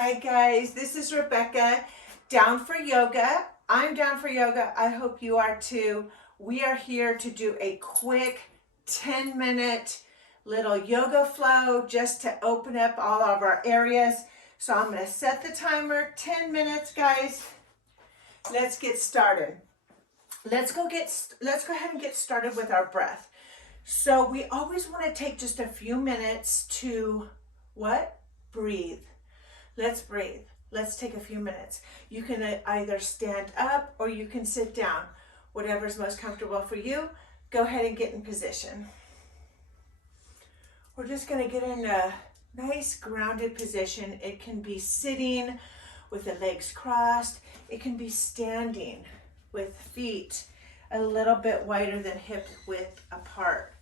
Hi guys, this is Rebecca, Down for Yoga. I'm down for yoga. I hope you are too. We are here to do a quick 10-minute little yoga flow just to open up all of our areas. So I'm going to set the timer, 10 minutes guys. Let's get started. Let's go ahead and get started with our breath. So we always want to take just a few minutes to what? Breathe. Let's breathe. Let's take a few minutes. You can either stand up or you can sit down. Whatever's most comfortable for you, go ahead and get in position. We're just going to get in a nice grounded position. It can be sitting with the legs crossed. It can be standing with feet a little bit wider than hip width apart,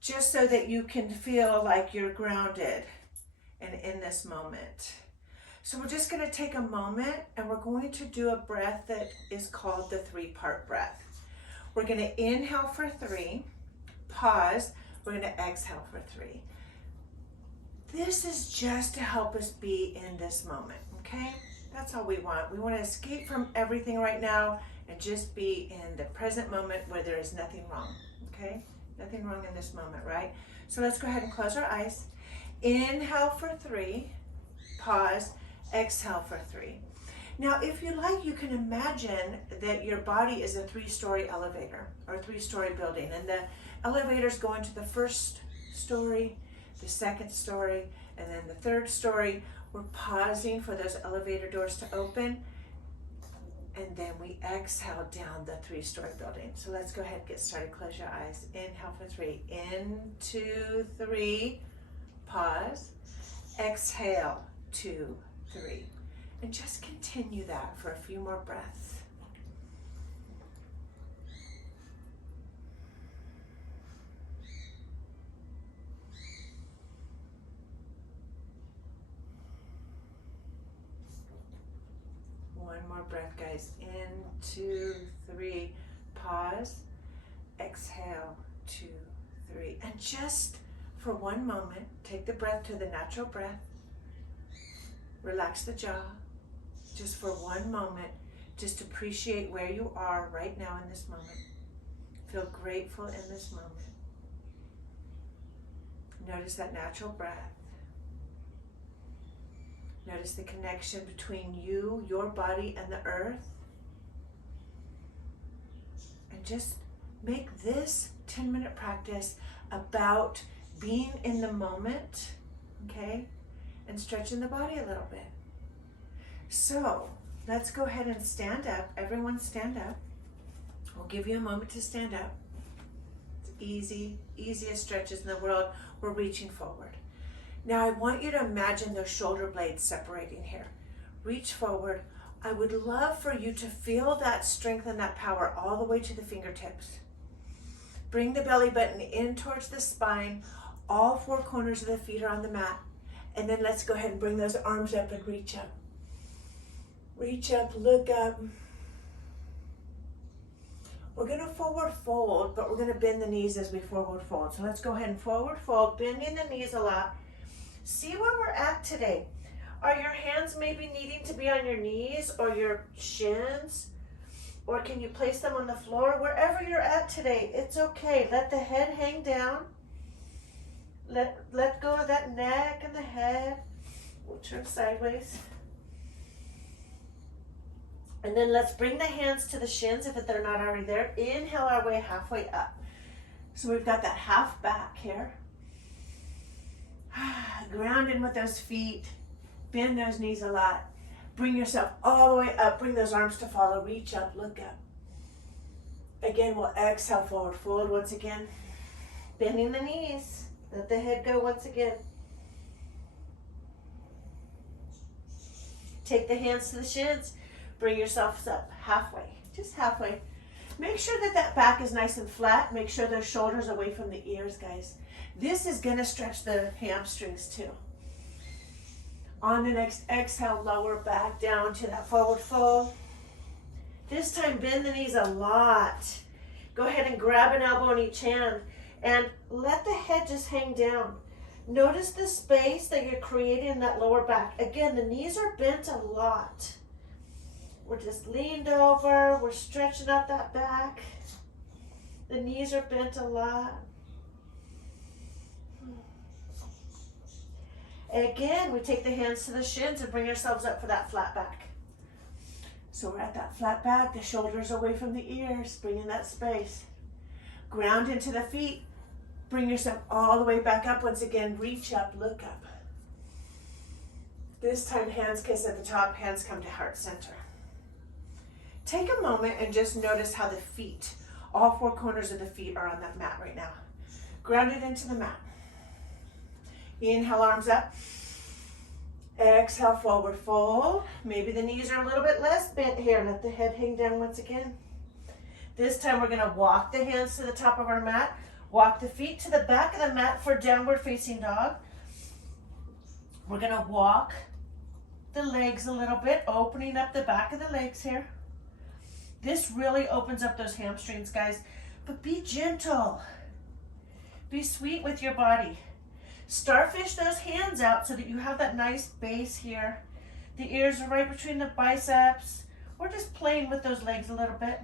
just so that you can feel like you're grounded and in this moment. So we're just going to take a moment and we're going to do a breath that is called the 3-part breath. We're going to inhale for 3, pause, we're going to exhale for 3. This is just to help us be in this moment, okay? That's all we want. We want to escape from everything right now and just be in the present moment where there is nothing wrong, okay? Nothing wrong in this moment, right? So let's go ahead and close our eyes. Inhale for 3, pause, exhale for 3. Now, if you like, you can imagine that your body is a 3-story elevator or a 3-story building, and the elevators go into the 1st story, the 2nd story, and then the 3rd story. We're pausing for those elevator doors to open, and then we exhale down the 3-story building. So let's go ahead and get started. Close your eyes. Inhale for 3. In, 2, 3. Pause. Exhale, 2, 3. And just continue that for a few more breaths. One more breath, guys. In, 2, 3. Pause. Exhale, 2, 3. And just for one moment, take the breath to the natural breath. Relax the jaw. Just for one moment, just appreciate where you are right now in this moment. Feel grateful in this moment. Notice that natural breath. Notice the connection between you, your body, and the earth. And just make this 10-minute practice about being in the moment, okay? And stretching the body a little bit. So let's go ahead and stand up. Everyone stand up. We'll give you a moment to stand up. It's easiest stretches in the world. We're reaching forward. Now I want you to imagine those shoulder blades separating here. Reach forward. I would love for you to feel that strength and that power all the way to the fingertips. Bring the belly button in towards the spine. All 4 corners of the feet are on the mat. And then let's go ahead and bring those arms up and reach up. Reach up, look up. We're going to forward fold, but we're going to bend the knees as we forward fold. So let's go ahead and forward fold, bending the knees a lot. See where we're at today. Are your hands maybe needing to be on your knees or your shins? Or can you place them on the floor? Wherever you're at today, it's okay. Let the head hang down. Let go of that neck and the head. We'll turn sideways. And then let's bring the hands to the shins if they're not already there. Inhale our way halfway up. So we've got that half back here. Ground in with those feet. Bend those knees a lot. Bring yourself all the way up. Bring those arms to follow. Reach up, look up. Again, we'll exhale, forward fold once again. Bending the knees. Let the head go once again. Take the hands to the shins. Bring yourselves up halfway, just halfway. Make sure that that back is nice and flat. Make sure those shoulders away from the ears, guys. This is gonna stretch the hamstrings too. On the next exhale, lower back down to that forward fold. This time, bend the knees a lot. Go ahead and grab an elbow in each hand and let the head just hang down. Notice the space that you're creating in that lower back. Again, the knees are bent a lot. We're just leaned over. We're stretching out that back. The knees are bent a lot. Again, we take the hands to the shins and bring ourselves up for that flat back. So we're at that flat back, the shoulders away from the ears, bring in that space. Ground into the feet. Bring yourself all the way back up. Once again, reach up, look up. This time, hands kiss at the top, hands come to heart center. Take a moment and just notice how the feet, all four corners of the feet are on that mat right now. Grounded into the mat. Inhale, arms up. Exhale, forward fold. Maybe the knees are a little bit less bent here. Let the head hang down once again. This time, we're going to walk the hands to the top of our mat. Walk the feet to the back of the mat for downward facing dog. We're going to walk the legs a little bit, opening up the back of the legs here. This really opens up those hamstrings, guys. But be gentle. Be sweet with your body. Starfish those hands out so that you have that nice base here. The ears are right between the biceps. We're just playing with those legs a little bit.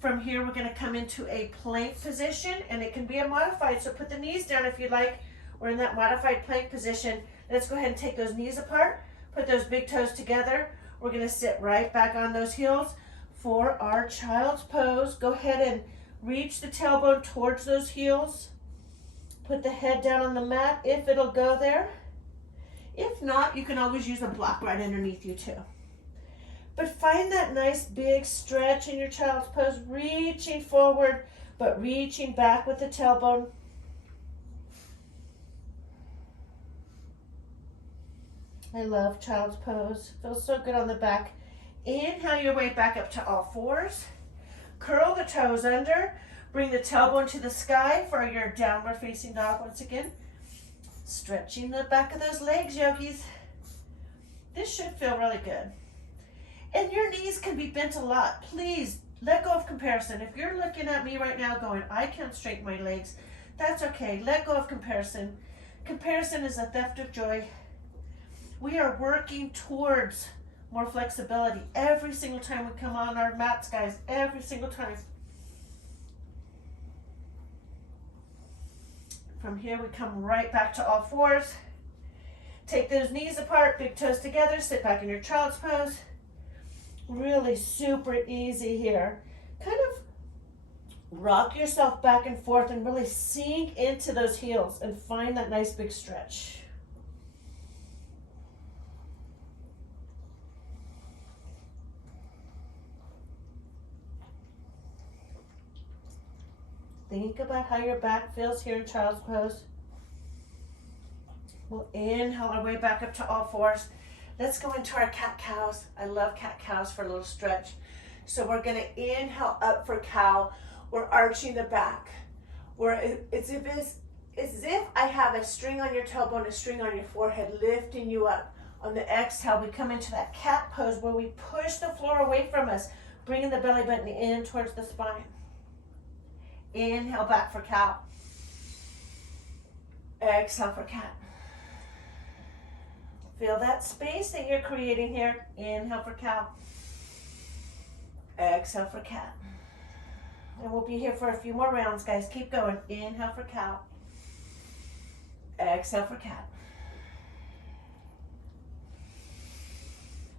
From here, we're going to come into a plank position, and it can be a modified. So put the knees down if you like. We're in that modified plank position. Let's go ahead and take those knees apart. Put those big toes together. We're going to sit right back on those heels for our child's pose. Go ahead and reach the tailbone towards those heels. Put the head down on the mat if it'll go there. If not, you can always use a block right underneath you too. But find that nice big stretch in your child's pose, reaching forward, but reaching back with the tailbone. I love child's pose. Feels so good on the back. Inhale your way back up to all fours. Curl the toes under. Bring the tailbone to the sky for your downward facing dog once again. Stretching the back of those legs, yogis. This should feel really good. And your knees can be bent a lot. Please let go of comparison. If you're looking at me right now going, I can't straighten my legs, that's okay. Let go of comparison. Comparison is a theft of joy. We are working towards more flexibility every single time we come on our mats, guys. Every single time. From here, we come right back to all fours. Take those knees apart, big toes together, sit back in your child's pose. Really super easy here. Kind of rock yourself back and forth and really sink into those heels and find that nice big stretch. Think about how your back feels here in child's pose. We'll inhale our way back up to all fours. Let's go into our cat-cows. I love cat-cows for a little stretch. So we're going to inhale up for cow. We're arching the back. It's as if I have a string on your tailbone, a string on your forehead, lifting you up. On the exhale, we come into that cat pose where we push the floor away from us, bringing the belly button in towards the spine. Inhale back for cow. Exhale for cat. Feel that space that you're creating here. Inhale for cow. Exhale for cat. And we'll be here for a few more rounds, guys. Keep going. Inhale for cow. Exhale for cat.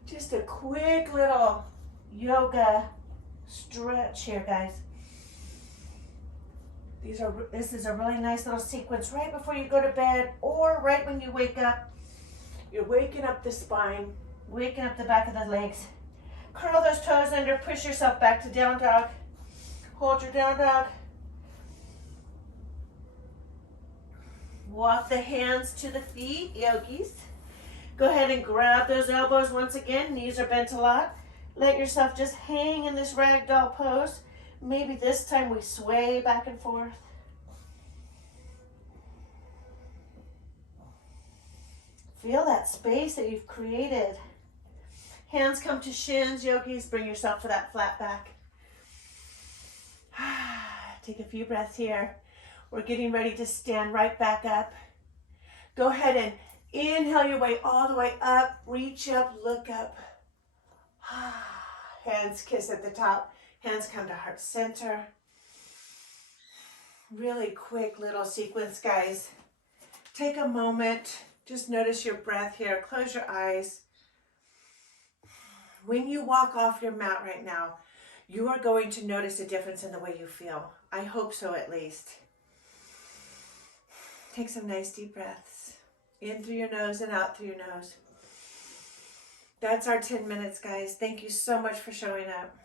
Just a quick little yoga stretch here, guys. This is a really nice little sequence right before you go to bed or right when you wake up. You're waking up the spine, waking up the back of the legs. Curl those toes under, push yourself back to down dog. Hold your down dog. Walk the hands to the feet, yogis. Go ahead and grab those elbows once again. Knees are bent a lot. Let yourself just hang in this ragdoll pose. Maybe this time we sway back and forth. Feel that space that you've created. Hands come to shins, yogis. Bring yourself to that flat back. Take a few breaths here. We're getting ready to stand right back up. Go ahead and inhale your way all the way up. Reach up, look up. Hands kiss at the top. Hands come to heart center. Really quick little sequence, guys. Take a moment. Just notice your breath here. Close your eyes. When you walk off your mat right now, you are going to notice a difference in the way you feel. I hope so, at least. Take some nice deep breaths. In through your nose and out through your nose. That's our 10 minutes, guys. Thank you so much for showing up.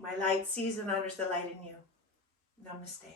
My light sees and honors the light in you. Namaste.